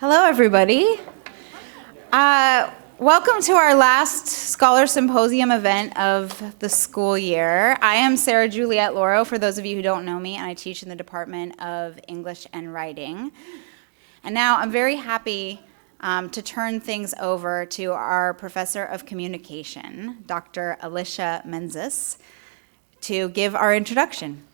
Hello, everybody. Welcome to our last Scholar Symposium event of the school year. I am Sarah Juliette Lauro, for those of you who don't know me, and I teach in the Department of English and Writing. And now I'm very happy to turn things over to our Professor of Communication, Dr. Aisha Menzis, to give our introduction.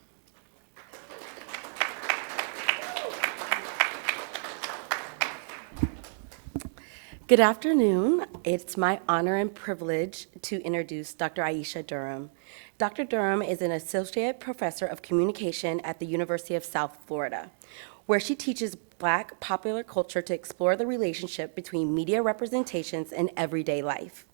Good afternoon. It's my honor and privilege to introduce Dr. Aisha Durham. Dr. Durham is an associate professor of communication at the University of South Florida, where she teaches Black popular culture to explore the relationship between media representations and everyday life.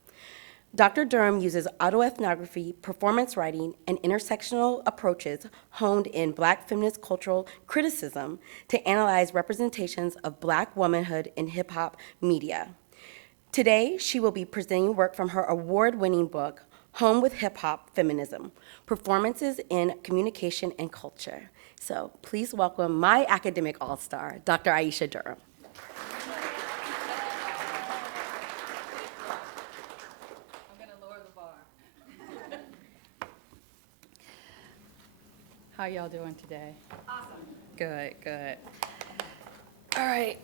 Dr. Durham uses autoethnography, performance writing, and intersectional approaches honed in Black feminist cultural criticism to analyze representations of Black womanhood in hip-hop media. Today, she will be presenting work from her award-winning book, Home with Hip Hop Feminism, Performances in Communication and Culture. So please welcome my academic all-star, Dr. Aisha Durham. How y'all doing today? Awesome. Good. All right.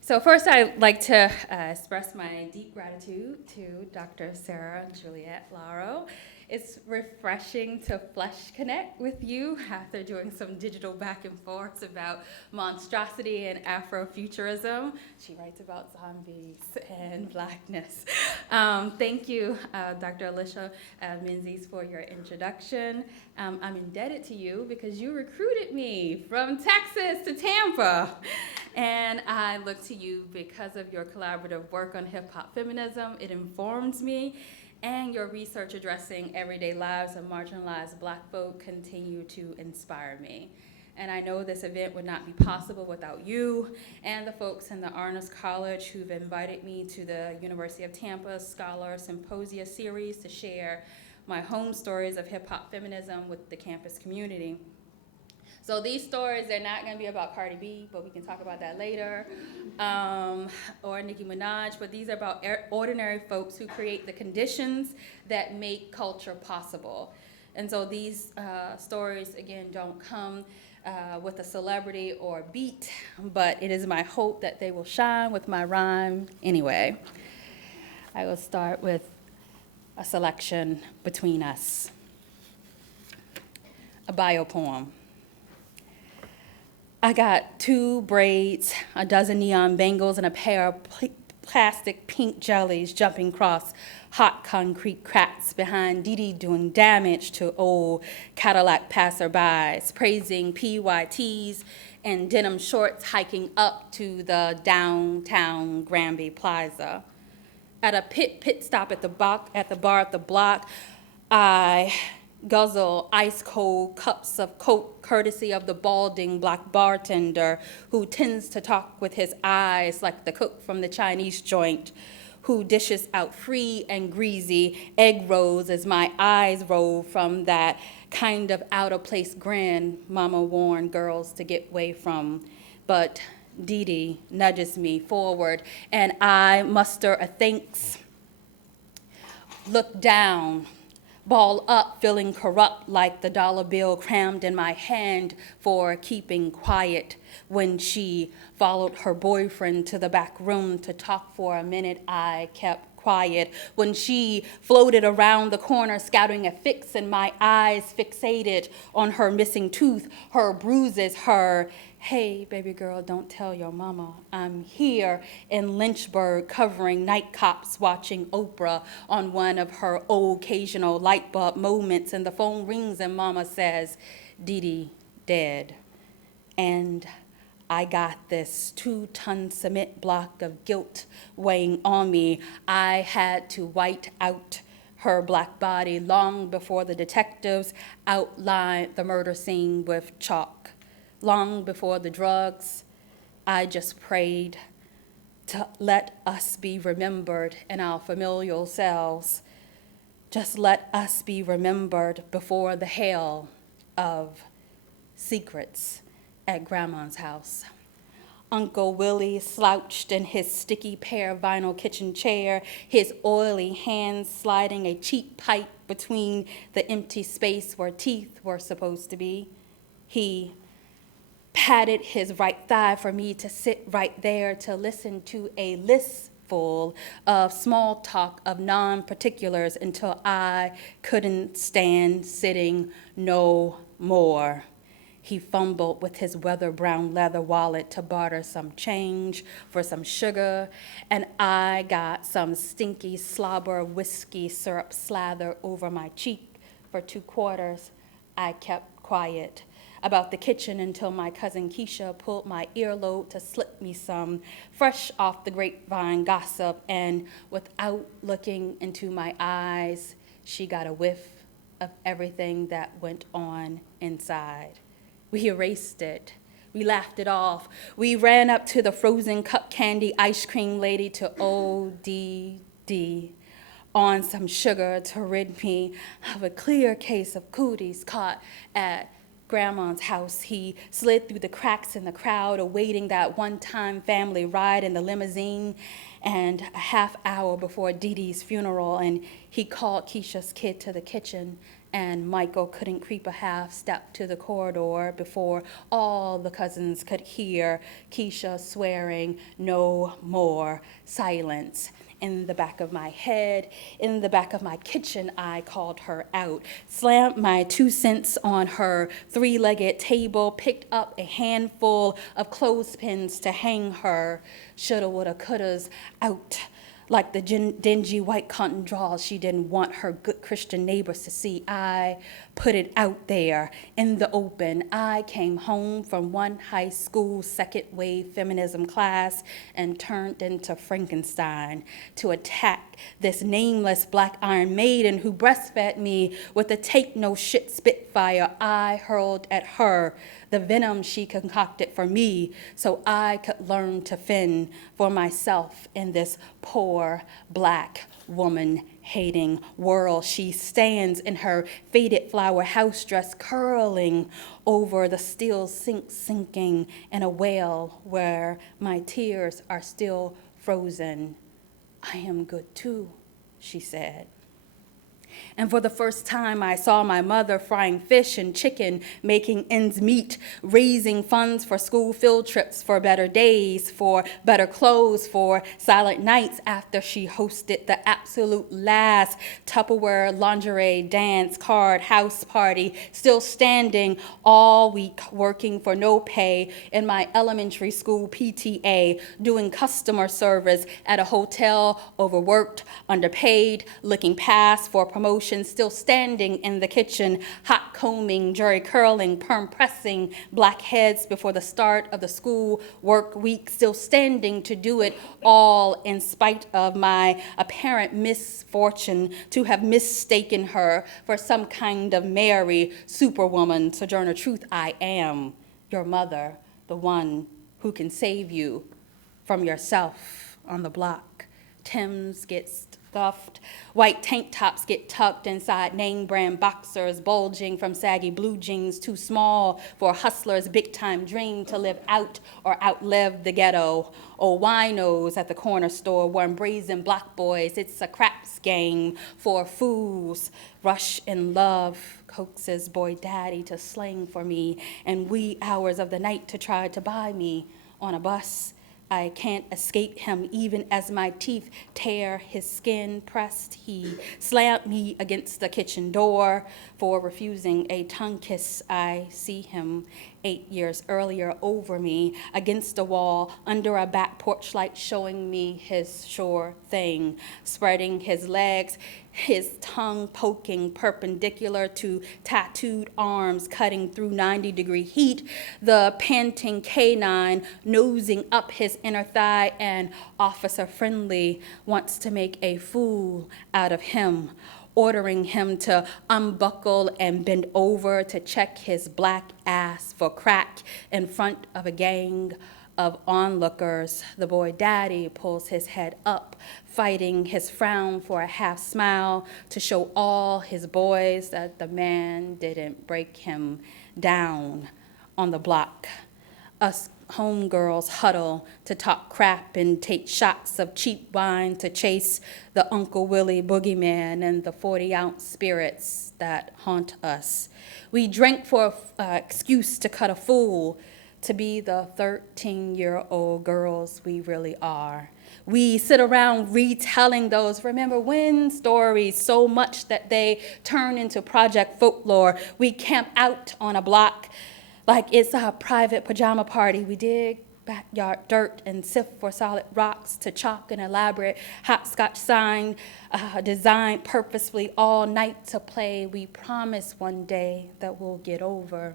So first, I'd like to express my deep gratitude to Dr. Sarah Juliette Lauro. It's refreshing to flesh connect with you after doing some digital back and forth about monstrosity and Afrofuturism. She writes about zombies and Blackness. Thank you, Dr. Aisha Menzis, for your introduction. I'm indebted to you because you recruited me from Texas to Tampa. And I look to you because of your collaborative work on hip-hop feminism. It informs me, and your research addressing everyday lives of marginalized Black folk continue to inspire me. And I know this event would not be possible without you and the folks in the Honors College who've invited me to the University of Tampa Scholar Symposia series to share my home stories of hip-hop feminism with the campus community. So these stories, they're not gonna be about Cardi B, but we can talk about that later, or Nicki Minaj, but these are about ordinary folks who create the conditions that make culture possible. And so these stories, again, don't come with a celebrity or beat, but it is my hope that they will shine with my rhyme anyway. I will start with a selection between us, a bio poem. I got 2 braids, a dozen neon bangles, and a pair of plastic pink jellies jumping across hot concrete cracks behind Dee Dee doing damage to old Cadillac passerbys, praising PYTs and denim shorts hiking up to the downtown Granby Plaza. At a pit stop at the bar at the block, I guzzle ice-cold cups of Coke courtesy of the balding Black bartender who tends to talk with his eyes like the cook from the Chinese joint, who dishes out free and greasy egg rolls as my eyes roll from that kind of out-of-place grin Mama warned girls to get away from. But Dee Dee nudges me forward, and I muster a thanks. Look down. Ball up, feeling corrupt like the dollar bill crammed in my hand for keeping quiet. When she followed her boyfriend to the back room to talk for a minute, I kept quiet. When she floated around the corner scouting a fix and my eyes fixated on her missing tooth, her bruises, her "Hey, baby girl, don't tell your mama I'm here" in Lynchburg, covering night cops watching Oprah on one of her occasional light bulb moments, and the phone rings and mama says, "Dee Dee dead." And I got this 2-ton cement block of guilt weighing on me. I had to white out her Black body long before the detectives outlined the murder scene with chalk. Long before the drugs, I just prayed to let us be remembered in our familial selves. Just let us be remembered before the hail of secrets at Grandma's house. Uncle Willie slouched in his sticky pear vinyl kitchen chair, his oily hands sliding a cheap pipe between the empty space where teeth were supposed to be. He patted his right thigh for me to sit right there to listen to a listful of small talk of non-particulars until I couldn't stand sitting no more. He fumbled with his weather-brown leather wallet to barter some change for some sugar, and I got some stinky slobber whiskey syrup slather over my cheek for 2 quarters. I kept quiet about the kitchen until my cousin Keisha pulled my earlobe to slip me some fresh off the grapevine gossip, and without looking into my eyes, she got a whiff of everything that went on inside. We erased it. We laughed it off. We ran up to the frozen cup candy ice cream lady to ODD on some sugar to rid me of a clear case of cooties caught at Grandma's house. He slid through the cracks in the crowd, awaiting that one-time family ride in the limousine, and a half hour before Dee Dee's funeral, and he called Keisha's kid to the kitchen, and Michael couldn't creep a half step to the corridor before all the cousins could hear Keisha swearing, "No more." Silence. In the back of my head, in the back of my kitchen, I called her out, slammed my 2 cents on her 3-legged table, picked up a handful of clothespins to hang her shoulda, woulda, couldas out, like the dingy white cotton drawers she didn't want her good Christian neighbors to see. I put it out there in the open. I came home from one high school second-wave feminism class and turned into Frankenstein to attack this nameless black Iron Maiden who breastfed me with a take-no-shit Spitfire I hurled at her, the venom she concocted for me so I could learn to fend for myself in this poor black woman hating world. She stands in her faded flower house dress curling over the steel sink, sinking in a well where my tears are still frozen. "I am good too," she said. And for the first time, I saw my mother frying fish and chicken, making ends meet, raising funds for school field trips, for better days, for better clothes, for silent nights after she hosted the absolute last Tupperware lingerie dance card house party, still standing all week, working for no pay in my elementary school PTA, doing customer service at a hotel, overworked, underpaid, looking past for promotion, still standing in the kitchen, hot combing, jerry curling, perm pressing black heads before the start of the school work week, still standing to do it all in spite of my apparent misfortune to have mistaken her for some kind of Mary superwoman. Sojourner Truth, I am your mother, the one who can save you from yourself on the block. Tim's gets scuffed. White tank tops get tucked inside name brand boxers, bulging from saggy blue jeans, too small for a hustler's big time dream to live out or outlive the ghetto. Old winos at the corner store wearing brazen block boys. It's a craps game for fools. Rush in love coaxes boy daddy to slang for me, and wee hours of the night to try to buy me on a bus. I can't escape him even as my teeth tear his skin pressed. He slammed me against the kitchen door for refusing a tongue kiss. I see him 8 years earlier over me against a wall under a back porch light showing me his sure thing, spreading his legs, his tongue poking perpendicular to tattooed arms cutting through 90-degree heat, the panting canine nosing up his inner thigh, and Officer Friendly wants to make a fool out of him, ordering him to unbuckle and bend over to check his black ass for crack in front of a gang of onlookers. The boy daddy pulls his head up, fighting his frown for a half smile to show all his boys that the man didn't break him down on the block. homegirls huddle to talk crap and take shots of cheap wine to chase the Uncle Willie boogeyman and the 40-ounce spirits that haunt us. We drink for an excuse to cut a fool, to be the 13-year-old girls we really are. We sit around retelling those remember when stories so much that they turn into project folklore. We camp out on a block like it's a private pajama party. We dig backyard dirt and sift for solid rocks to chalk an elaborate hopscotch sign designed purposefully all night to play. We promise one day that we'll get over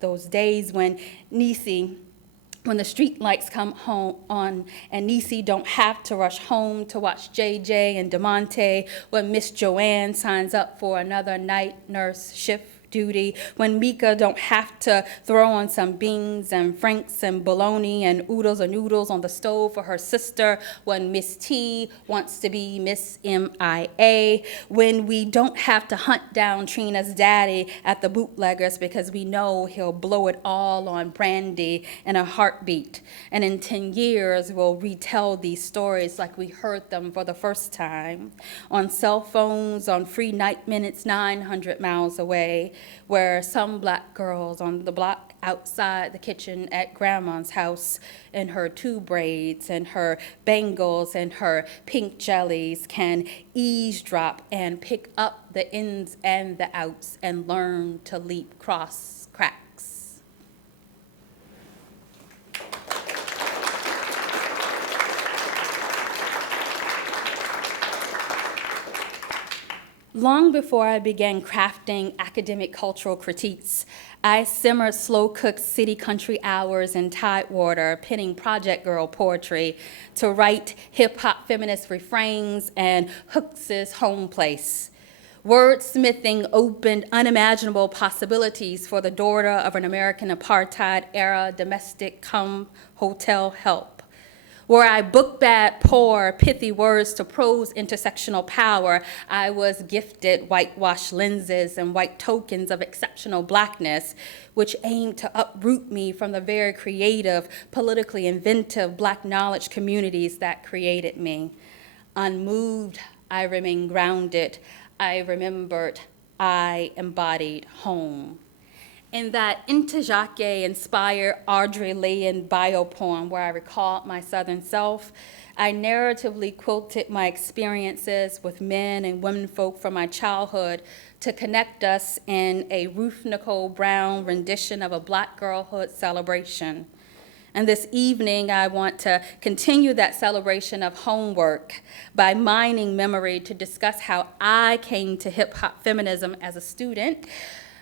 those days when when the street lights come home on and Niecy don't have to rush home to watch JJ and DeMonte, when Miss Joanne signs up for another night nurse shift duty, when Mika don't have to throw on some beans and franks and bologna and oodles and noodles on the stove for her sister, when Miss T wants to be Miss MIA, when we don't have to hunt down Trina's daddy at the bootleggers because we know he'll blow it all on brandy in a heartbeat. And in 10 years, we'll retell these stories like we heard them for the first time, on cell phones, on free night minutes 900 miles away, where some black girls on the block outside the kitchen at grandma's house in her 2 braids and her bangles and her pink jellies can eavesdrop and pick up the ins and the outs and learn to leap cross cracks. Long before I began crafting academic cultural critiques, I simmered slow-cooked city-country hours in Tidewater, penning project girl poetry to write hip-hop feminist refrains and Hooks' home place. Wordsmithing opened unimaginable possibilities for the daughter of an American apartheid-era domestic cum hotel help. Where I book-bad pour pithy words to prose intersectional power, I was gifted whitewashed lenses and white tokens of exceptional blackness, which aimed to uproot me from the very creative, politically inventive black knowledge communities that created me. Unmoved, I remained grounded. I remembered, I embodied home. In that Intejake-inspired Audrey Leyen biopoem where I recalled my Southern self, I narratively quilted my experiences with men and women folk from my childhood to connect us in a Ruth Nicole Brown rendition of a Black girlhood celebration. And this evening, I want to continue that celebration of homework by mining memory to discuss how I came to hip hop feminism as a student,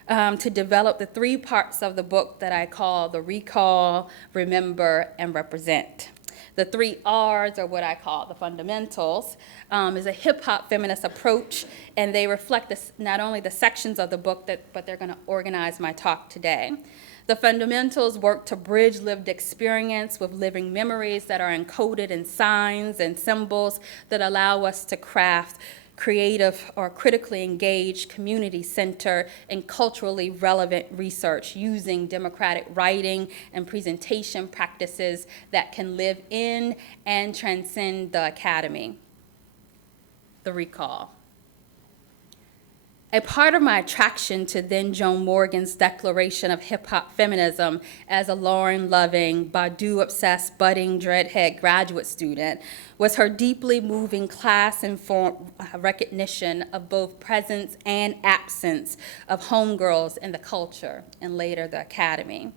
to develop the 3 parts of the book that I call the recall, remember, and represent. The 3 R's, or what I call the fundamentals, is a hip-hop feminist approach, and they reflect not only the sections of the book, but they're going to organize my talk today. The fundamentals work to bridge lived experience with living memories that are encoded in signs and symbols that allow us to craft creative or critically engaged, community-centered, and culturally relevant research using democratic writing and presentation practices that can live in and transcend the academy. The recall. A part of my attraction to then Joan Morgan's declaration of hip-hop feminism as a Lauren-loving, Badu-obsessed, budding dreadhead graduate student was her deeply moving class-informed recognition of both presence and absence of homegirls in the culture and later the academy.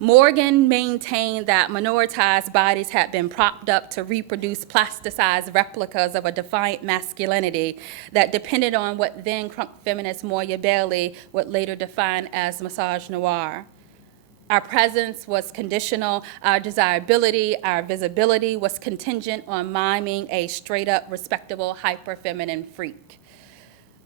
Morgan maintained that minoritized bodies had been propped up to reproduce plasticized replicas of a defiant masculinity that depended on what then crunk feminist Moya Bailey would later define as misogynoir. Our presence was conditional, our desirability, our visibility was contingent on miming a straight-up, respectable, hyper-feminine freak.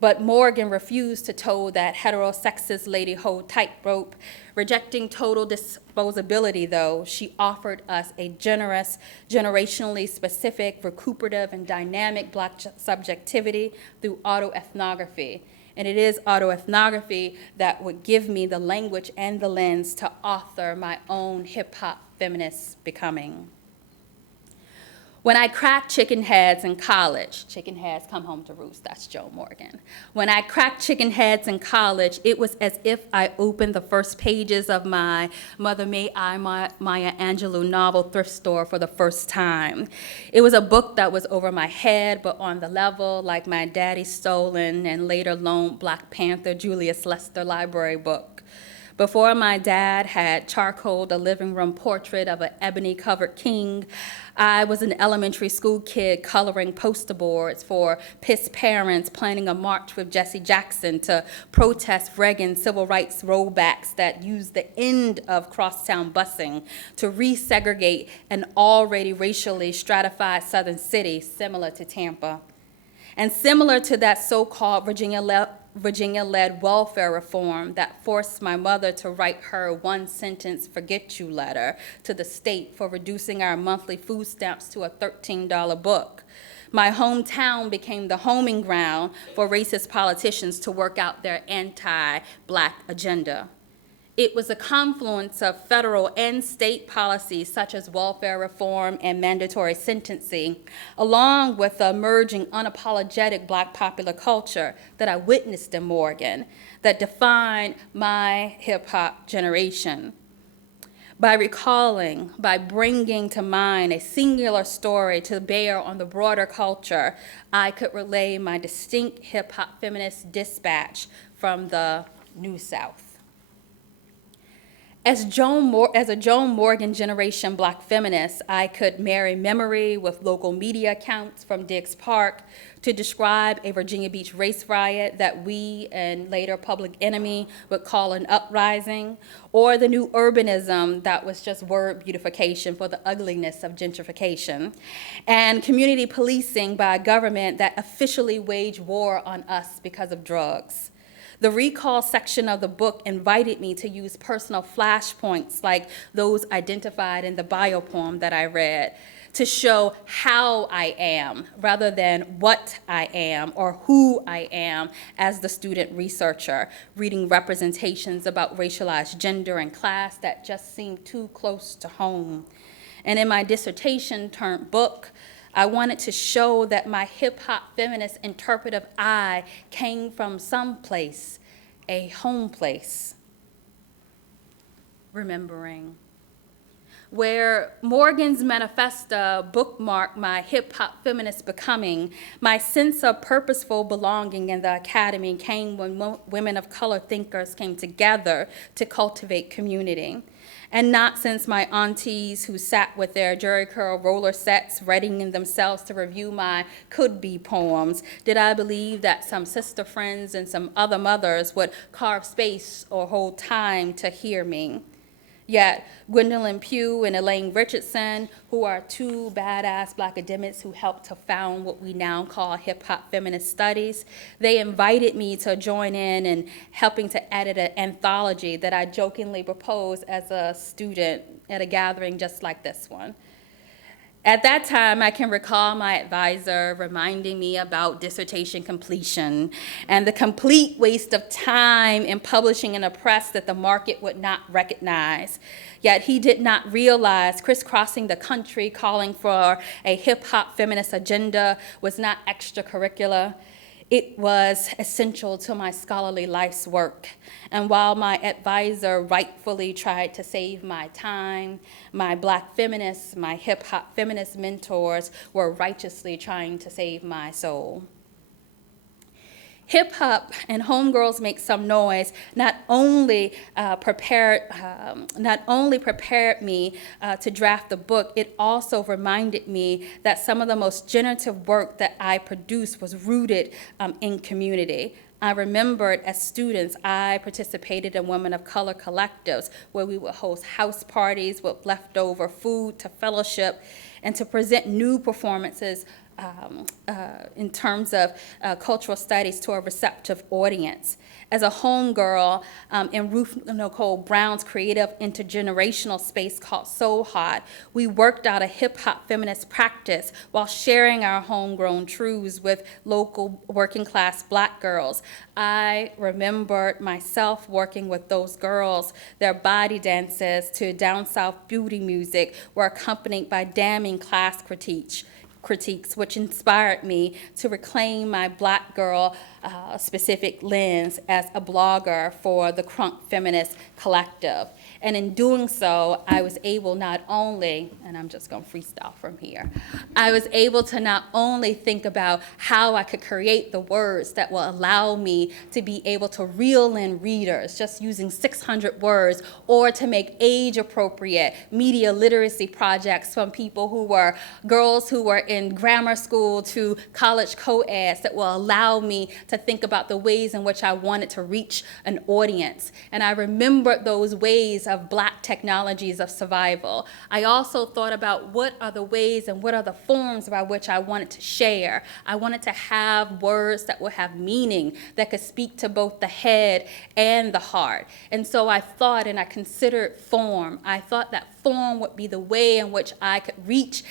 But Morgan refused to toe that heterosexist lady ho tightrope. Rejecting total disposability, though, she offered us a generous, generationally specific, recuperative, and dynamic Black subjectivity through autoethnography, And it is autoethnography that would give me the language and the lens to author my own hip-hop feminist becoming. When I cracked chicken heads in college, chicken heads come home to roost, that's Joe Morgan. When I cracked chicken heads in college, it was as if I opened the first pages of my Mother May I Maya Angelou novel Thrift Store for the first time. It was a book that was over my head, but on the level, like my daddy's stolen and later loaned Black Panther Julius Lester library book. Before my dad had charcoaled a living room portrait of an ebony-covered king, I was an elementary school kid coloring poster boards for pissed parents planning a march with Jesse Jackson to protest Reagan's civil rights rollbacks that used the end of crosstown busing to resegregate an already racially stratified southern city similar to Tampa. And similar to that so-called Virginia-led welfare reform that forced my mother to write her one-sentence forget you letter to the state for reducing our monthly food stamps to a $13 book. My hometown became the homing ground for racist politicians to work out their anti-Black agenda. It was a confluence of federal and state policies such as welfare reform and mandatory sentencing, along with the emerging unapologetic Black popular culture that I witnessed in Morgan, that defined my hip-hop generation. By recalling, by bringing to mind a singular story to bear on the broader culture, I could relay my distinct hip-hop feminist dispatch from the New South. As a Joan Morgan generation Black feminist, I could marry memory with local media accounts from Diggs Park to describe a Virginia Beach race riot that we and later Public Enemy would call an uprising, or the new urbanism that was just word beautification for the ugliness of gentrification, and community policing by a government that officially waged war on us because of drugs. The recall section of the book invited me to use personal flashpoints like those identified in the bio poem that I read to show how I am rather than what I am or who I am as the student researcher, reading representations about racialized gender and class that just seemed too close to home. And in my dissertation turned book, I wanted to show that my hip-hop feminist interpretive I came from some place, a home place. Remembering. Where Morgan's manifesto bookmarked my hip-hop feminist becoming, my sense of purposeful belonging in the academy came when women of color thinkers came together to cultivate community. And not since my aunties who sat with their Jerry curl roller sets readying themselves to review my could-be poems did I believe that some sister friends and some other mothers would carve space or hold time to hear me. Yet Gwendolyn Pugh and Elaine Richardson, who are two badass Black academics who helped to found what we now call hip-hop feminist studies, they invited me to join in helping to edit an anthology that I jokingly proposed as a student at a gathering just like this one. At that time, I can recall my advisor reminding me about dissertation completion and the complete waste of time in publishing in a press that the market would not recognize. Yet he did not realize crisscrossing the country calling for a hip-hop feminist agenda was not extracurricular. It was essential to my scholarly life's work. And while my advisor rightfully tried to save my time, my Black feminists, my hip-hop feminist mentors were righteously trying to save my soul. Hip-hop and Homegirls Make Some Noise not only prepared me to draft the book, it also reminded me that some of the most generative work that I produced was rooted in community. I remembered as students, I participated in women of color collectives where we would host house parties with leftover food to fellowship and to present new performances in terms of cultural studies to a receptive audience. As a homegirl in Ruth Nicole Brown's creative intergenerational space called Soul Hot, we worked out a hip-hop feminist practice while sharing our homegrown truths with local working-class Black girls. I remembered myself working with those girls. Their body dances to down south beauty music were accompanied by damning class critiques, which inspired me to reclaim my Black girl specific lens as a blogger for the Crunk Feminist Collective. And in doing so, I was able not only, and I'm just gonna freestyle from here, I was able to not only think about how I could create the words that will allow me to be able to reel in readers just using 600 words, or to make age-appropriate media literacy projects from people who were girls who were in grammar school to college co-eds that will allow me to think about the ways in which I wanted to reach an audience. And I remembered those ways of Black technologies of survival. I also thought about what are the ways and what are the forms by which I wanted to share. I wanted to have words that would have meaning, that could speak to both the head and the heart. And so I thought, and I considered form. I thought that form would be the way in which I could reach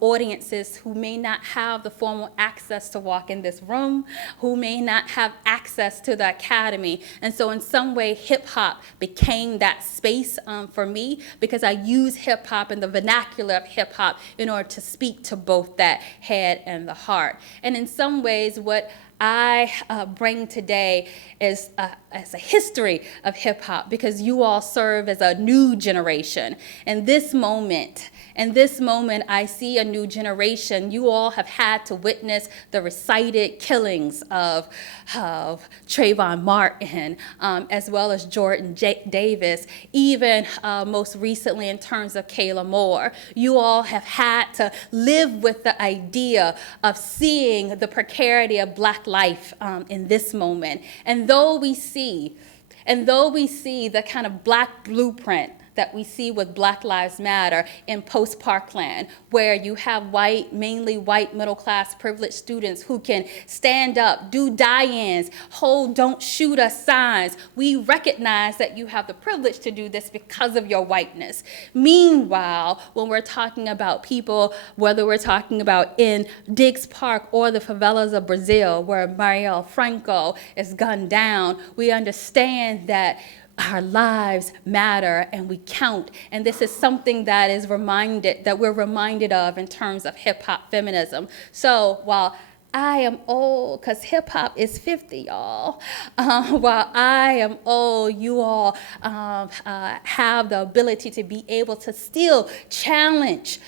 audiences who may not have the formal access to walk in this room, who may not have access to the academy. And so in some way, hip hop became that space for me, because I use hip hop and the vernacular of hip hop in order to speak to both that head and the heart. And in some ways, what I bring today is as a history of hip hop, because you all serve as a new generation. In this moment, I see a new generation. You all have had to witness the recited killings of Trayvon Martin, as well as Jordan Davis, even most recently in terms of Kayla Moore. You all have had to live with the idea of seeing the precarity of Black life in this moment. And though we see the kind of Black blueprint that we see with Black Lives Matter in post-Parkland, where you have white, mainly white middle-class privileged students who can stand up, do die-ins, hold "Don't Shoot Us" signs. We recognize that you have the privilege to do this because of your whiteness. Meanwhile, when we're talking about people, whether we're talking about in Diggs Park or the favelas of Brazil, where Marielle Franco is gunned down, we understand that our lives matter and we count. And this is something that we're reminded of in terms of hip hop feminism. So while I am old, because hip hop is 50, y'all. While I am old, you all have the ability to be able to still challenge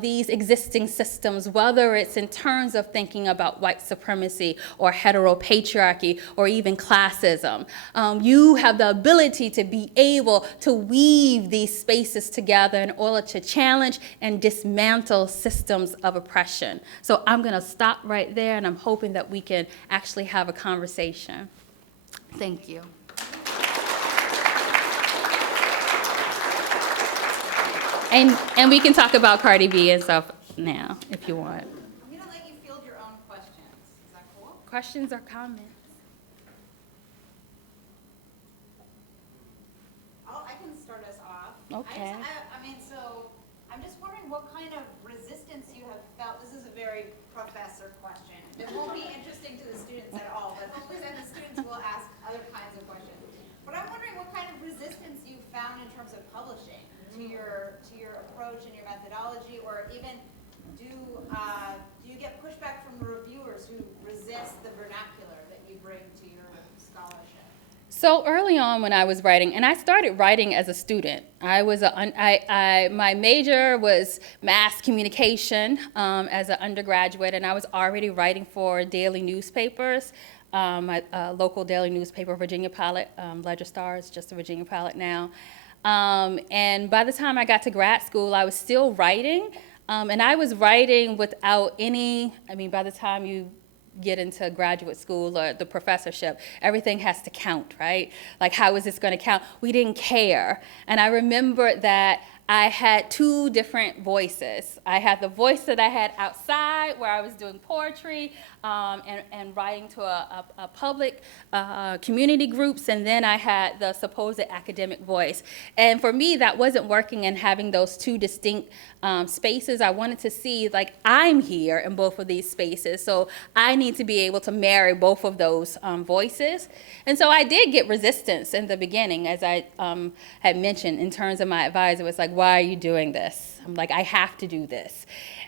these existing systems, whether it's in terms of thinking about white supremacy or heteropatriarchy or even classism. You have the ability to be able to weave these spaces together in order to challenge and dismantle systems of oppression. So I'm going to stop right there, and I'm hoping that we can actually have a conversation. Thank you. And we can talk about Cardi B and stuff now, if you want. I'm going to let you field your own questions. Is that cool? Questions or comments? I can start us off. Okay. So I'm just wondering what kind of resistance you have felt. This is a very professor question. It won't be interesting to the students at all, but hopefully then the students will ask other kinds of questions. But I'm wondering what kind of resistance you found in terms of publishing to your approach and your methodology, or even do you get pushback from the reviewers who resist the vernacular that you bring to your scholarship? So early on when I was writing, and I started writing as a student, my major was mass communication as an undergraduate, and I was already writing for daily newspapers. My local daily newspaper, Virginia Pilot, Legistar is just a Virginia Pilot now. And by the time I got to grad school, I was still writing, and I was writing without any, by the time you get into graduate school or the professorship, everything has to count, right? Like, how is this going to count? We didn't care. And I remember that I had two different voices. I had the voice that I had outside where I was doing poetry and writing to a public community groups, and then I had the supposed academic voice. And for me, that wasn't working, and having those two distinct spaces. I wanted to see, like, I'm here in both of these spaces, so I need to be able to marry both of those voices. And so I did get resistance in the beginning, as I had mentioned, in terms of my advisor was like, why are you doing this? I'm like, I have to do this.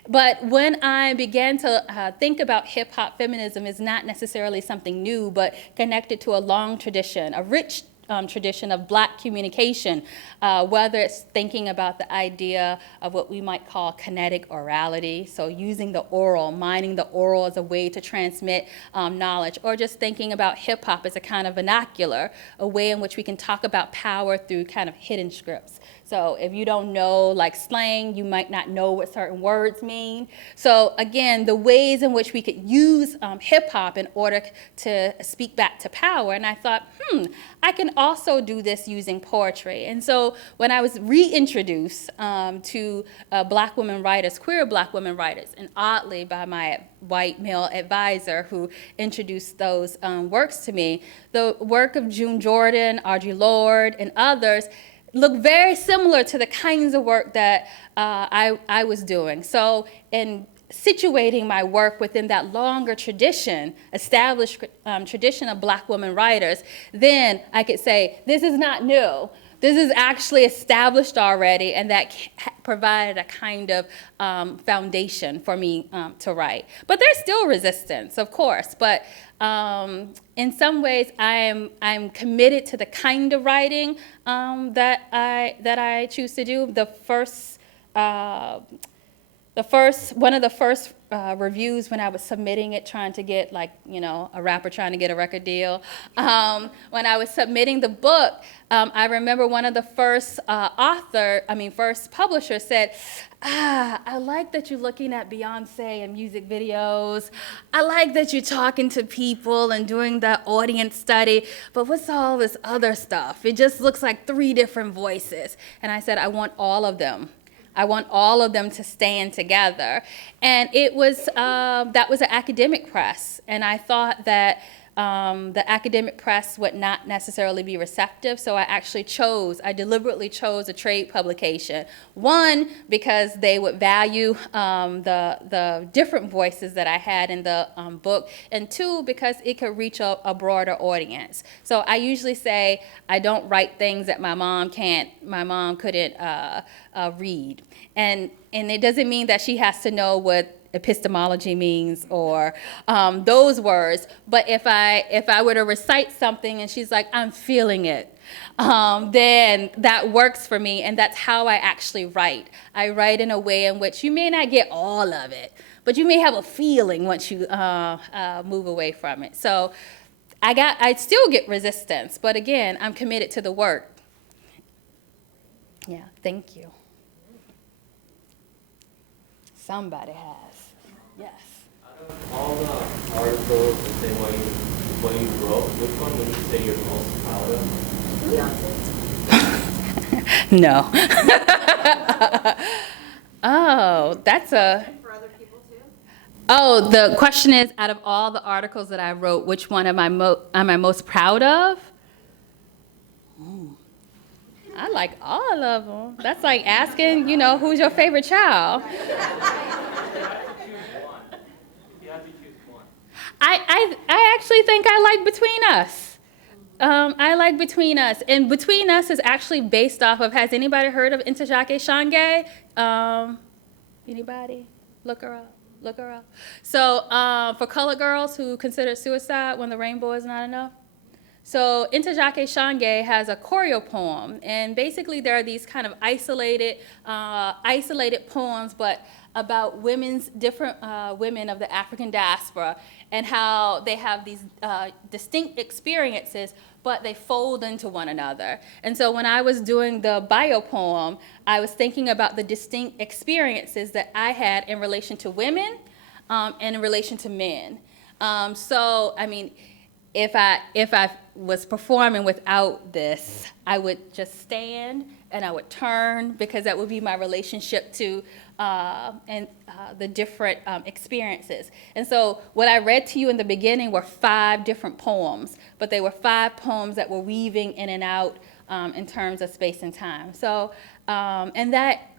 But when I began to think about hip-hop feminism, is not necessarily something new, but connected to a long tradition, a rich tradition of Black communication, whether it's thinking about the idea of what we might call kinetic orality, so using the oral, mining the oral as a way to transmit knowledge, or just thinking about hip-hop as a kind of vernacular, a way in which we can talk about power through kind of hidden scripts. So if you don't know, like, slang, you might not know what certain words mean. So again, the ways in which we could use hip-hop in order to speak back to power. And I thought, I can also do this using poetry. And so when I was reintroduced to Black women writers, queer Black women writers, and oddly by my white male advisor who introduced those works to me, the work of June Jordan, Audre Lorde, and others look very similar to the kinds of work that I was doing. So in situating my work within that longer tradition, established tradition of Black women writers, then I could say, this is not new. This is actually established already, and that provided a kind of foundation for me to write. But there's still resistance, of course, but in some ways I'm committed to the kind of writing that I choose to do. One of the first reviews when I was submitting it, trying to get, like, a rapper trying to get a record deal. When I was submitting the book, I remember one of the first first publishers said, I like that you're looking at Beyonce and music videos. I like that you're talking to people and doing the audience study, but what's all this other stuff? It just looks like 3 different voices. And I said, I want all of them. I want all of them to stand together. And it was, that was an academic press. And I thought that the academic press would not necessarily be receptive, so I deliberately chose a trade publication. One, because they would value the different voices that I had in the book, and 2, because it could reach a broader audience. So I usually say I don't write things that my mom couldn't read. And it doesn't mean that she has to know what epistemology means or those words, but if I were to recite something and she's like, I'm feeling it, then that works for me, and that's how I actually write. I write in a way in which you may not get all of it, but you may have a feeling once you move away from it. So I still get resistance, but again, I'm committed to the work. Yeah, thank you. Somebody has. Yes. Out of all the articles and things what you wrote, which one would you say you're most proud of? No. Oh, that's a. For other people too? Oh, the question is, out of all the articles that I wrote, which one am I most proud of? I like all of them. That's like asking, who's your favorite child? I actually think I like Between Us. I like Between Us. And Between Us is actually based off of, has anybody heard of Ntozake Shange? Anybody? Look her up. So for colored girls who consider suicide when the rainbow is not enough. So Ntozake Shange has a choreo poem, and basically there are these kind of isolated poems, but about different women of the African diaspora, and how they have these distinct experiences, but they fold into one another. And so when I was doing the bio poem, I was thinking about the distinct experiences that I had in relation to women and in relation to men. if I was performing without this, I would just stand and I would turn, because that would be my relationship to the different experiences. And so what I read to you in the beginning were 5 different poems, but they were 5 poems that were weaving in and out in terms of space and time. So, and that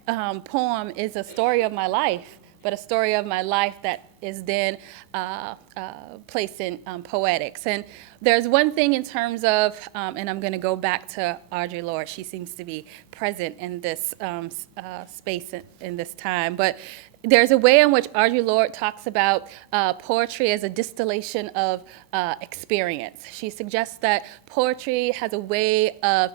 poem is a story of my life, but a story of my life that is then placed in poetics. And there's one thing in terms of, and I'm going to go back to Audre Lorde. She seems to be present in this space in this time. But there's a way in which Audre Lorde talks about poetry as a distillation of experience. She suggests that poetry has a way of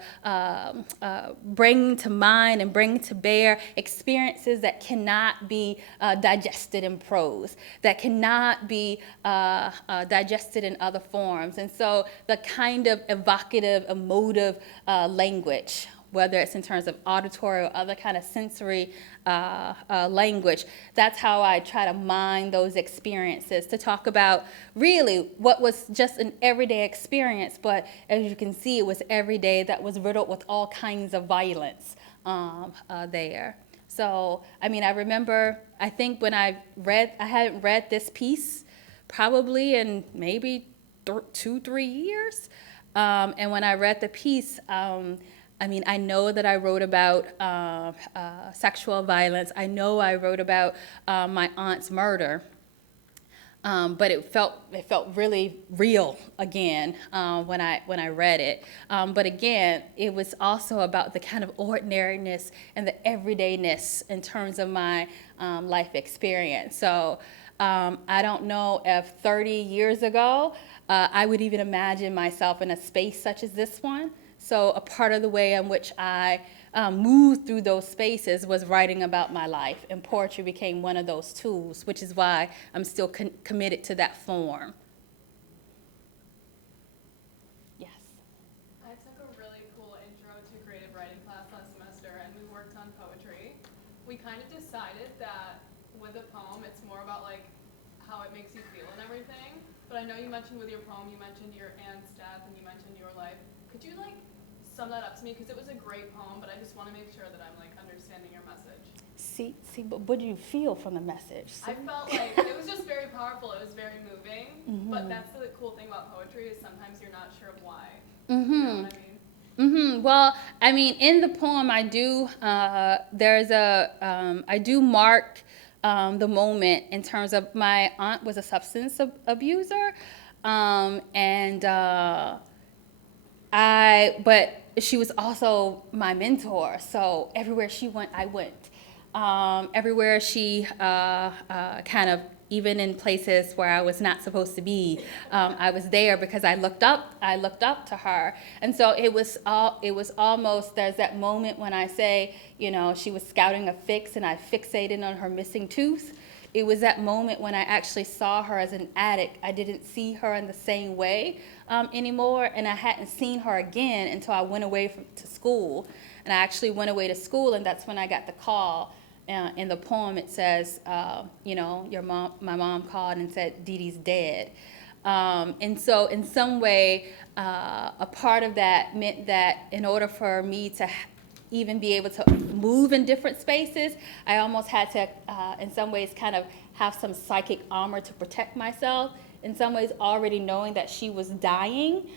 bringing to mind and bringing to bear experiences that cannot be digested in prose, that cannot be digested in other forms. And so the kind of evocative, emotive language, whether it's in terms of auditory or other kind of sensory language, that's how I try to mine those experiences, to talk about really what was just an everyday experience, but as you can see, it was everyday that was riddled with all kinds of violence there. So, I mean, I remember, I think when I hadn't read this piece probably in maybe 2-3 years. And when I read the piece, I mean, I know that I wrote about sexual violence. I know I wrote about my aunt's murder. But it felt really real again when I read it. But again, it was also about the kind of ordinariness and the everydayness in terms of my life experience. So I don't know if 30 years ago I would even imagine myself in a space such as this one. So a part of the way in which I moved through those spaces was writing about my life, and poetry became one of those tools, which is why I'm still committed to that form. Yes. I took a really cool intro to creative writing class last semester, and we worked on poetry. We kind of decided that with a poem, it's more about like how it makes you feel and everything. But I know you mentioned with your poem, you mentioned your aunt's death and you mentioned your life. Could you like sum that up to me? Because it was a great poem, but I just want to make sure that I'm like understanding your message. See, but what do you feel from the message? I felt like it was just very powerful. It was very moving. Mm-hmm. But that's the cool thing about poetry is sometimes you're not sure of why. Mm-hmm. You know what I mean? Mm-hmm. Well, I mean, in the poem, I do. I do mark the moment in terms of my aunt was a substance abuser, but she was also my mentor. So everywhere she went, I went. Everywhere she kind of, even in places where I was not supposed to be, I was there because I looked up to her. And so it was almost, there's that moment when I say, you know, she was scouting a fix and I fixated on her missing tooth. It was that moment when I actually saw her as an addict. I didn't see her in the same way anymore, and I hadn't seen her again until I went away to school. And I actually went away to school, and that's when I got the call. In the poem, it says, you know, my mom called and said, Dee Dee's dead. And so in some way, a part of that meant that in order for me to even be able to move in different spaces, I almost had to, in some ways, kind of have some psychic armor to protect myself. In some ways, already knowing that she was dying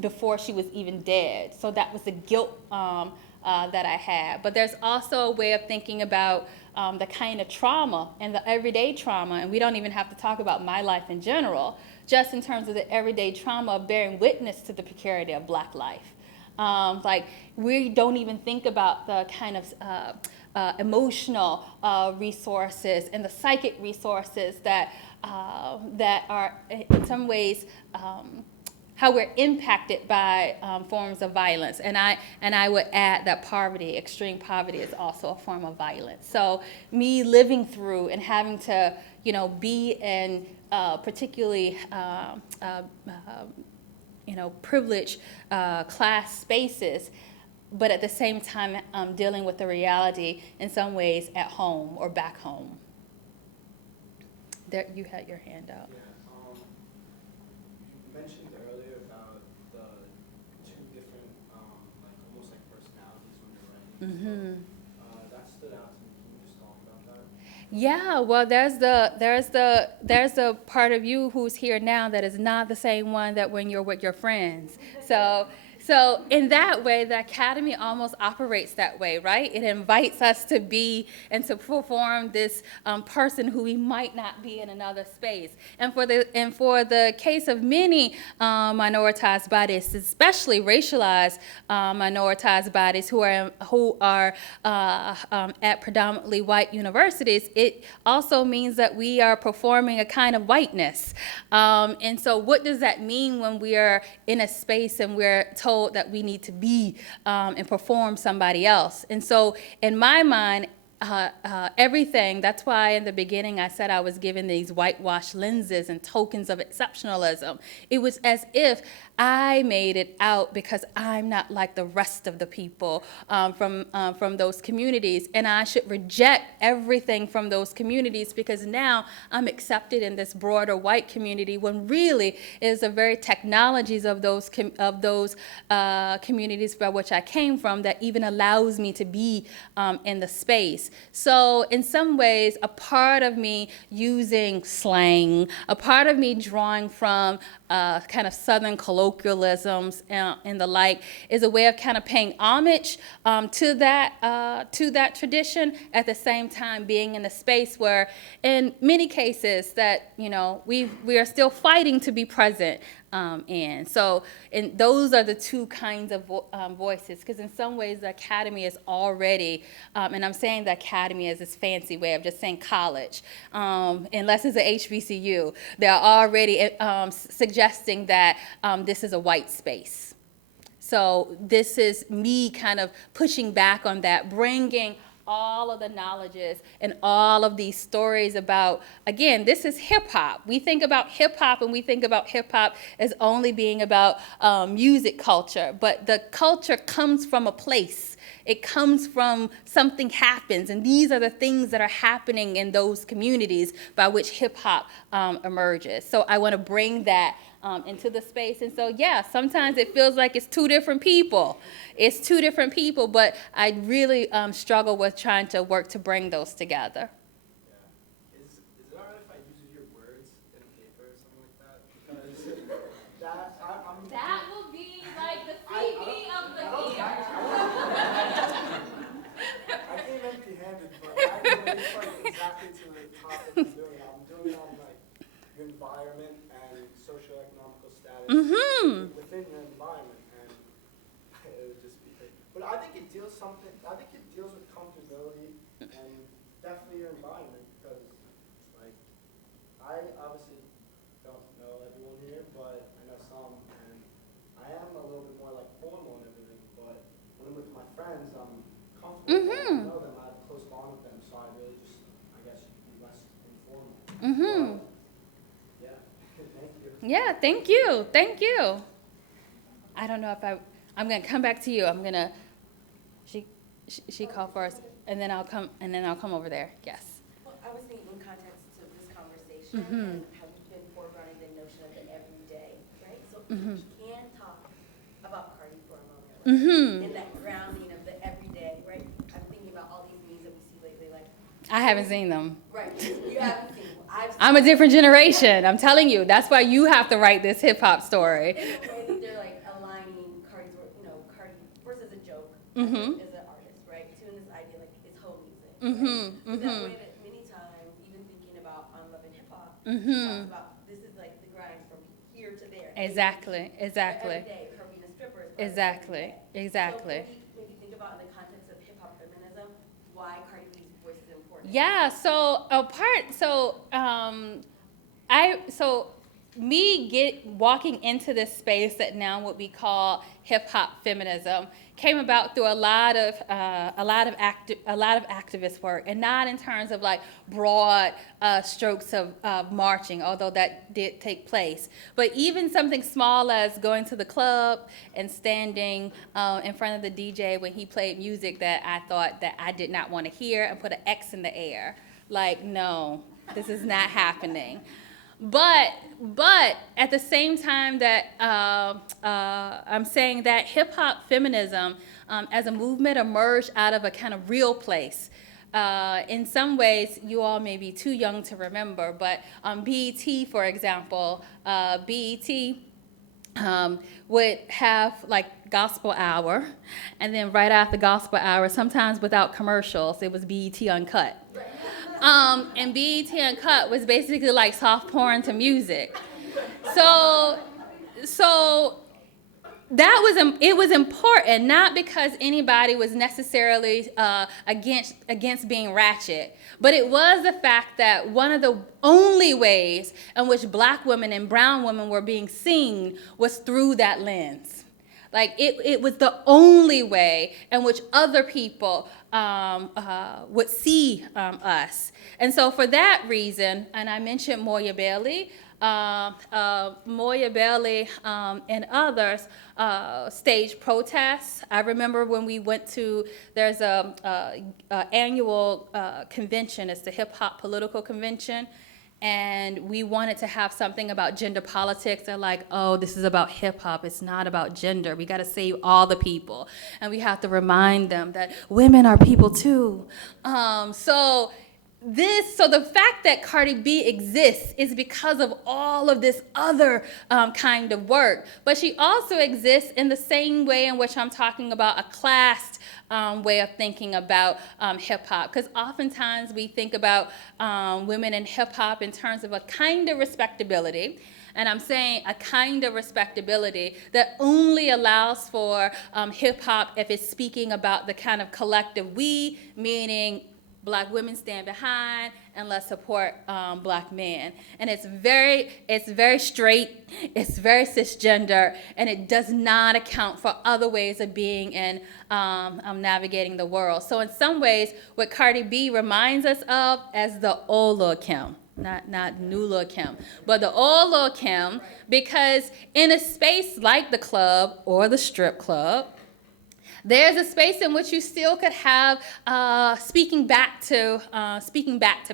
before she was even dead. So that was the guilt that I had. But there's also a way of thinking about the kind of trauma and the everyday trauma, and we don't even have to talk about my life in general, just in terms of the everyday trauma of bearing witness to the precarity of Black life. Like, we don't even think about the kind of emotional resources and the psychic resources that are in some ways how we're impacted by forms of violence. And I would add that poverty, extreme poverty, is also a form of violence. So me living through and having to, you know, be in particularly privileged class spaces, but at the same time dealing with the reality in some ways at home or back home. There, you had your hand up. Yeah, you mentioned earlier That stood out to me. Can you just talk about that? Yeah, well, there's the part of you who's here now that is not the same one that when you're with your friends. So in that way, the academy almost operates that way, right? It invites us to be and to perform this person who we might not be in another space. And for the case of many minoritized bodies, especially racialized minoritized bodies who are at predominantly white universities, it also means that we are performing a kind of whiteness. And so what does that mean when we are in a space and we're told that we need to be and perform somebody else? And so in my mind, everything, that's why in the beginning I said I was given these whitewashed lenses and tokens of exceptionalism. It was as if I made it out because I'm not like the rest of the people from those communities, and I should reject everything from those communities because now I'm accepted in this broader white community, when really it is the very technologies of those communities by which I came from that even allows me to be in the space. So in some ways, a part of me using slang, a part of me drawing from kind of Southern colloquialisms and the like, is a way of kind of paying homage to that tradition, at the same time being in a space where, in many cases, that we are still fighting to be present in. So, and those are the two kinds of voices, because in some ways the academy is already, and I'm saying the academy is this fancy way of just saying college, unless it's a HBCU, they're already suggesting that this is a white space. So this is me kind of pushing back on that, bringing all of the knowledges and all of these stories about, again, this is hip hop. We think about hip hop and we think about hip hop as only being about music culture, but the culture comes from a place. It comes from something happens, and these are the things that are happening in those communities by which hip hop emerges. So I want to bring that into the space. And so, yeah, sometimes it feels like it's two different people. It's two different people, but I really struggle with trying to work to bring those together. Yeah. Is it all right if I use your words in a paper or something like that? Because That will be like the CD of the year. I came empty-handed, but I really like exactly to the topic I'm doing. I'm doing it on like your environment and socioeconomical status within your environment, and it would just be great. But I think it deals with comfortability and definitely your environment, because like I obviously don't know everyone here, but I know some, and I am a little bit more like formal and everything. But when I'm with my friends, I'm comfortable. I know them. I have a close bond with them, so I really just, I guess, be less informal. But, yeah. Thank you. Yeah, thank you. Thank you. I don't know if I'm going to come back to you. I'm going to, she called first, and then I'll come over there. Yes. Well, I was thinking in context of this conversation and how you've been forerunning the notion of the everyday, right? So we can talk about Cardi for a moment, and that grounding of the everyday, right? I'm thinking about all these memes that we see lately, like. I haven't seen them. Right, you haven't seen them. I've seen I'm a different generation. I'm telling you. That's why you have to write this hip hop story. in a way that they're like aligning Cardi's work, Cardi first as a joke, as an artist, right? To this idea like it's whole music. Right? That way that many times, even thinking about on Love and Hip Hop, talks about this is like the grind from here to there. Exactly. Every day, her being a stripper is part of Exactly. every day. Exactly. So maybe think about in the context of hip hop feminism, why Cardi B's voice is important. Yeah, walking into this space that now would be called hip hop feminism came about through a lot of activist work, and not in terms of like broad strokes of marching, although that did take place, but even something small as going to the club and standing in front of the DJ when he played music that I thought that I did not want to hear, and put an X in the air, like, no, this is not happening. But at the same time that I'm saying that hip hop feminism as a movement emerged out of a kind of real place. In some ways, you all may be too young to remember, but BET, for example, BET would have like gospel hour, and then right after gospel hour, sometimes without commercials, it was BET Uncut. And BET Uncut was basically like soft porn to music. So it was important, not because anybody was necessarily against being ratchet, but it was the fact that one of the only ways in which black women and brown women were being seen was through that lens. Like it was the only way in which other people would see us. And so for that reason, and I mentioned Moya Bailey, and others staged protests. I remember when we went to, there's a annual convention, it's the Hip Hop Political Convention, and we wanted to have something about gender politics. They're like, oh, this is about hip hop, it's not about gender. We gotta save all the people. And we have to remind them that women are people too. So the fact that Cardi B exists is because of all of this other kind of work. But she also exists in the same way in which I'm talking about a classed way of thinking about hip hop. Because oftentimes we think about women in hip hop in terms of a kind of respectability. And I'm saying a kind of respectability that only allows for hip hop if it's speaking about the kind of collective we, meaning black women stand behind and let's support black men. And it's very straight, it's very cisgender, and it does not account for other ways of being and navigating the world. So in some ways, what Cardi B reminds us of as the old Lil' Kim, not new Lil' Kim, but the old Lil' Kim, because in a space like the club or the strip club, there's a space in which you still could have speaking back to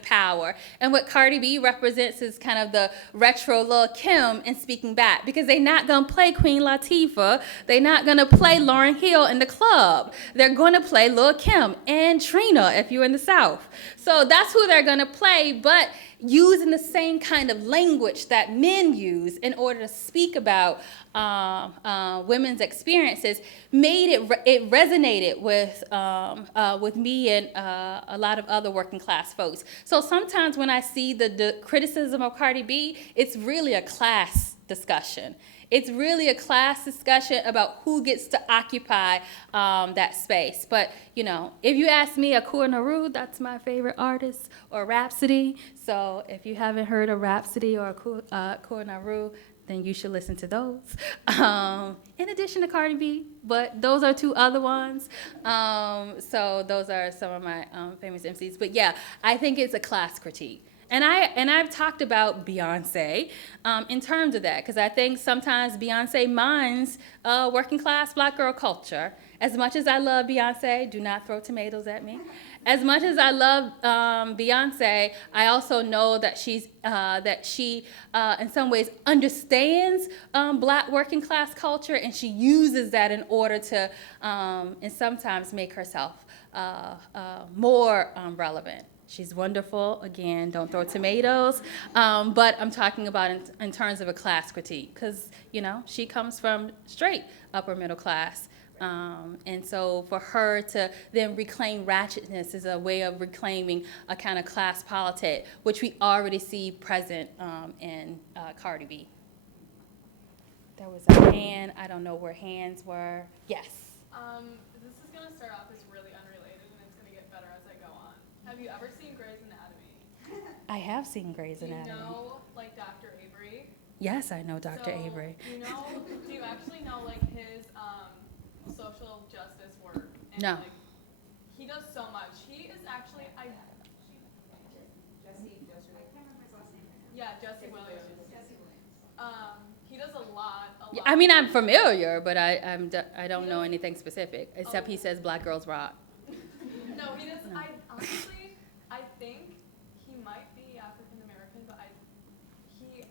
power. And what Cardi B represents is kind of the retro Lil' Kim in speaking back, because they're not gonna play Queen Latifah, they're not gonna play Lauryn Hill in the club. They're gonna play Lil' Kim and Trina if you're in the South. So that's who they're gonna play, but using the same kind of language that men use in order to speak about women's experiences, it resonated with me and a lot of other working class folks. So sometimes when I see the criticism of Cardi B, it's really a class discussion. It's really a class discussion about who gets to occupy that space. But, you know, if you ask me, Akur Naru, that's my favorite artist, or Rhapsody. So if you haven't heard of Rhapsody or Akur Naru, then you should listen to those. In addition to Cardi B, but those are two other ones. So those are some of my famous MCs. But yeah, I think it's a class critique. And I've talked about Beyonce in terms of that, because I think sometimes Beyonce minds working class black girl culture. As much as I love Beyonce, do not throw tomatoes at me. As much as I love Beyonce, I also know that she in some ways understands black working class culture, and she uses that in order to and sometimes make herself more relevant. She's wonderful. Again, don't throw tomatoes. But I'm talking about in terms of a class critique, because, you know, she comes from straight upper middle class. And so for her to then reclaim ratchetness is a way of reclaiming a kind of class politic, which we already see present in Cardi B. There was a hand. I don't know where hands were. Yes. This is going to start off as really unrelated, and it's going to get better as I go on. Have you ever seen Grey's Anatomy? I have seen Grey's Anatomy. Do you know, like, Dr. Avery? Yes, I know Dr. Avery. Do you actually know, like, his social justice work? And, No. Like, he does so much. He is actually, Jesse Williams. He does a lot. Yeah, I mean, I'm familiar, but I don't know anything specific, except he says black girls rock. No, he does. Honestly, I think he might be African American, but he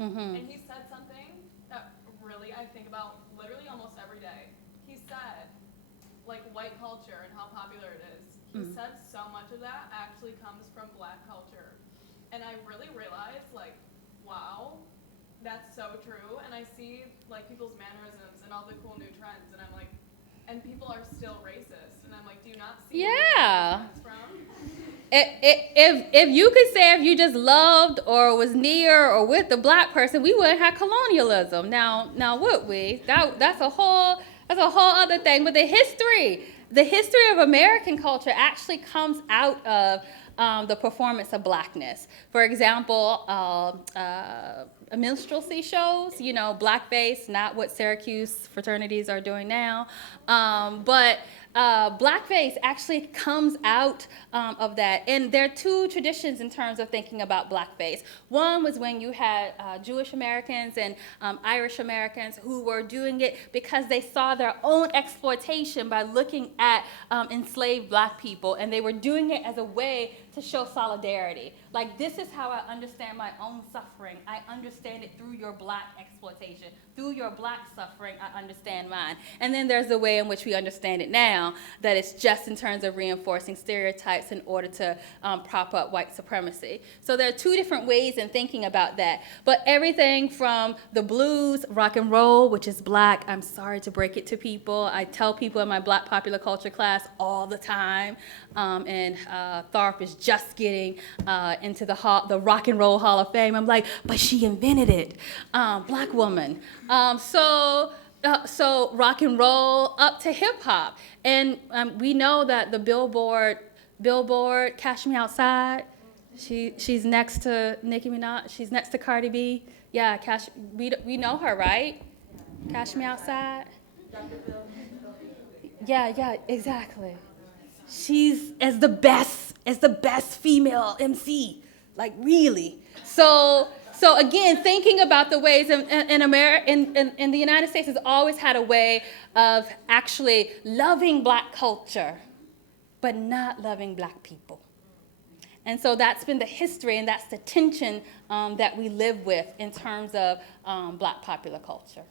And he said something that really I think about literally almost every day. He said, like, white culture and how popular it is. He said so much of that actually comes from Black culture. And I really realized, like, wow, that's so true. And I see, like, people's mannerisms and all the cool new trends, and I'm like, and people are still racist. And I'm like, do you not see where Yeah. that's from? If you could say if you just loved or was near or with the Black person, we wouldn't have colonialism. Now would we? That's a whole other thing. But the history of American culture actually comes out of the performance of Blackness. For example, minstrelsy shows, you know, blackface, not what Syracuse fraternities are doing now, but blackface actually comes out of that. And there are two traditions in terms of thinking about blackface. One was when you had Jewish Americans and Irish Americans who were doing it because they saw their own exploitation by looking at enslaved Black people, and they were doing it as a way to show solidarity. Like, this is how I understand my own suffering. I understand it through your Black exploitation. Through your Black suffering, I understand mine. And then there's the way in which we understand it now, that it's just in terms of reinforcing stereotypes in order to prop up white supremacy. So there are two different ways in thinking about that. But everything from the blues, rock and roll, which is Black, I'm sorry to break it to people. I tell people in my Black popular culture class all the time, and Tharp is just getting into the Rock and Roll Hall of Fame. I'm like, but she invented it, Black woman. So rock and roll up to hip hop, and we know that the Billboard, Cash Me Outside. She's next to Nicki Minaj. She's next to Cardi B. Yeah, we know her, right? Cash Me Outside. Yeah, exactly. She's as the best female MC, like really. So again, thinking about the ways in America, in the United States has always had a way of actually loving Black culture, but not loving Black people. And so that's been the history, and that's the tension that we live with in terms of Black popular culture.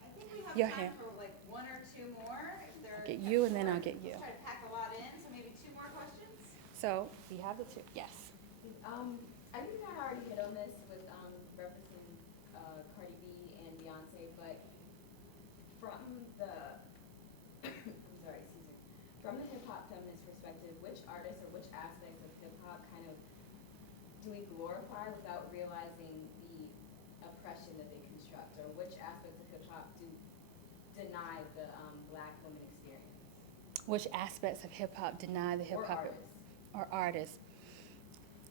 I think we have You're time here. for like one or two more. If there Get you, and then I'll get you. Try to pack a lot in, so maybe two more questions. So you have the two. Yes. I think I already hit on this with referencing Cardi B and Beyonce, but from the from the hip hop feminist perspective, which artists or which aspects of hip hop kind of do we glorify without realizing the oppression that they construct, or which aspects of hip hop do deny the Black woman experience? Which aspects of hip hop deny the hip hop artists. or artists?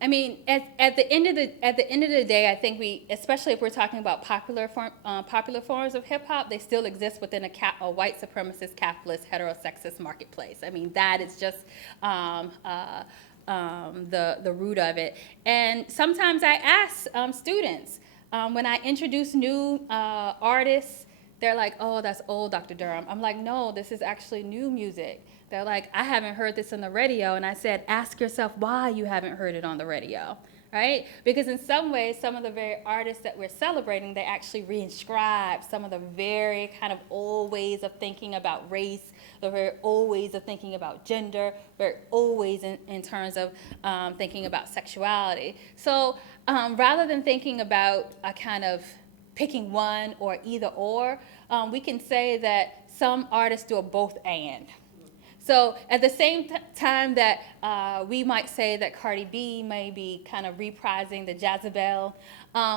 I mean, at the end of the day, I think we, especially if we're talking about popular forms of hip hop, they still exist within a white supremacist, capitalist, heterosexist marketplace. I mean, that is just the root of it. And sometimes I ask students when I introduce new artists, they're like, "Oh, that's old, Dr. Durham." I'm like, "No, this is actually new music." They're like, "I haven't heard this on the radio." And I said, ask yourself why you haven't heard it on the radio, right? Because in some ways, some of the very artists that we're celebrating, they actually reinscribe some of the very kind of old ways of thinking about race, the very old ways of thinking about gender, very old ways in terms of thinking about sexuality. So rather than thinking about a kind of picking one or either or, we can say that some artists do a both and. So at the same time that we might say that Cardi B may be kind of reprising the Jezebel,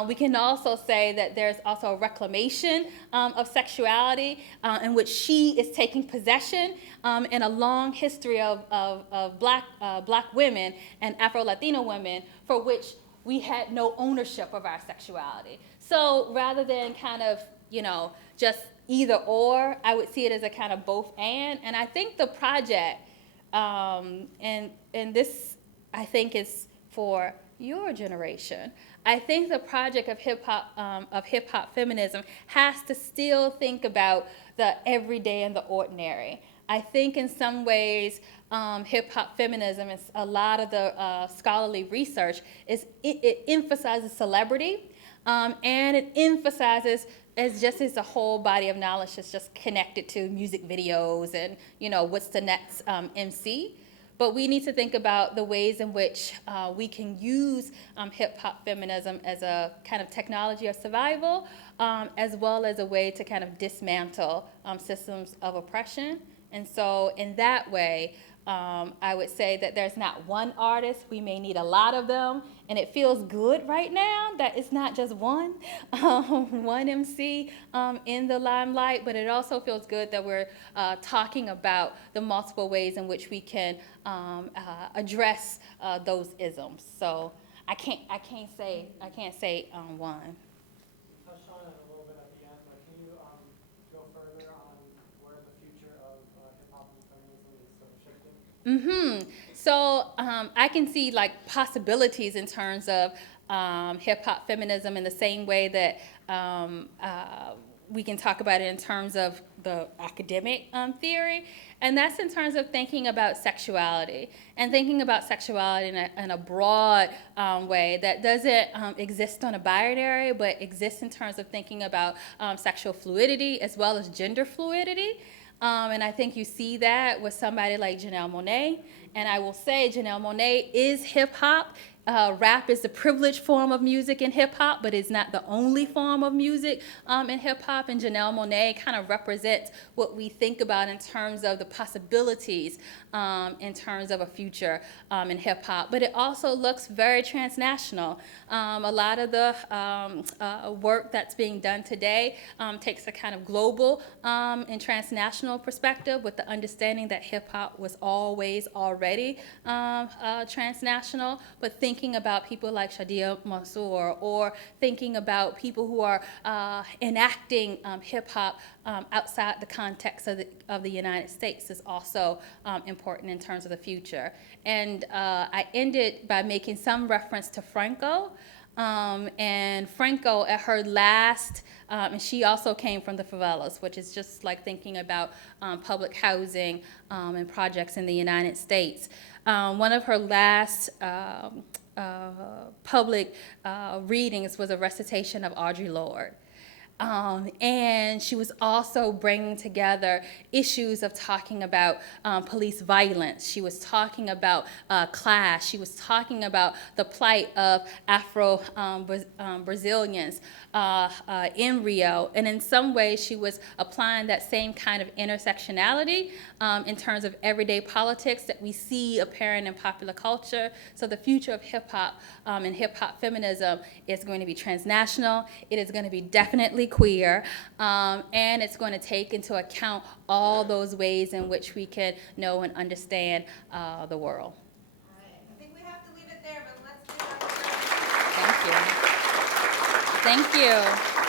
we can also say that there's also a reclamation of sexuality in which she is taking possession in a long history of black women and Afro-Latino women for which we had no ownership of our sexuality. So rather than kind of, just either or, I would see it as a kind of both and. And I think the project, and this I think is for your generation, I think the project of hip hop feminism has to still think about the everyday and the ordinary. I think in some ways, hip hop feminism is a lot of the scholarly research it emphasizes celebrity, and it emphasizes as a whole body of knowledge that's just connected to music videos and what's the next MC. But we need to think about the ways in which we can use hip-hop feminism as a kind of technology of survival, as well as a way to kind of dismantle systems of oppression. And so in that way, I would say that there's not one artist. We may need a lot of them. And it feels good right now that it's not just one MC in the limelight, but it also feels good that we're talking about the multiple ways in which we can address those isms. So I can't say one. Touched on it a little bit at the end, but can you go further on where the future of hip hop and feminism is sort of shifting? So I can see like possibilities in terms of hip hop feminism in the same way that we can talk about it in terms of the academic theory, and that's in terms of thinking about sexuality and thinking about sexuality in a broad way that doesn't exist on a binary, but exists in terms of thinking about sexual fluidity as well as gender fluidity. And I think you see that with somebody like Janelle Monáe. And I will say Janelle Monáe is hip hop. Rap is the privileged form of music in hip hop, but it's not the only form of music in hip hop. And Janelle Monáe kind of represents what we think about in terms of the possibilities in terms of a future in hip hop. But it also looks very transnational. A lot of the work that's being done today takes a kind of global and transnational perspective, with the understanding that hip hop was always already transnational, but thinking about people like Shadia Mansour, or thinking about people who are enacting hip hop outside the context of the United States is also important in terms of the future. And I ended by making some reference to Franco. And Franco at her last, and she also came from the favelas, which is just like thinking about public housing and projects in the United States. One of her last public readings was a recitation of Audre Lorde. And she was also bringing together issues of talking about police violence. She was talking about class. She was talking about the plight of Afro-Brazilians in Rio. And in some ways, she was applying that same kind of intersectionality in terms of everyday politics that we see apparent in popular culture. So the future of hip-hop and hip-hop feminism is going to be transnational. It is going to be definitely queer, and it's going to take into account all those ways in which we can know and understand the world. All right. I think we have to leave it there, but let's do Thank you. Thank you.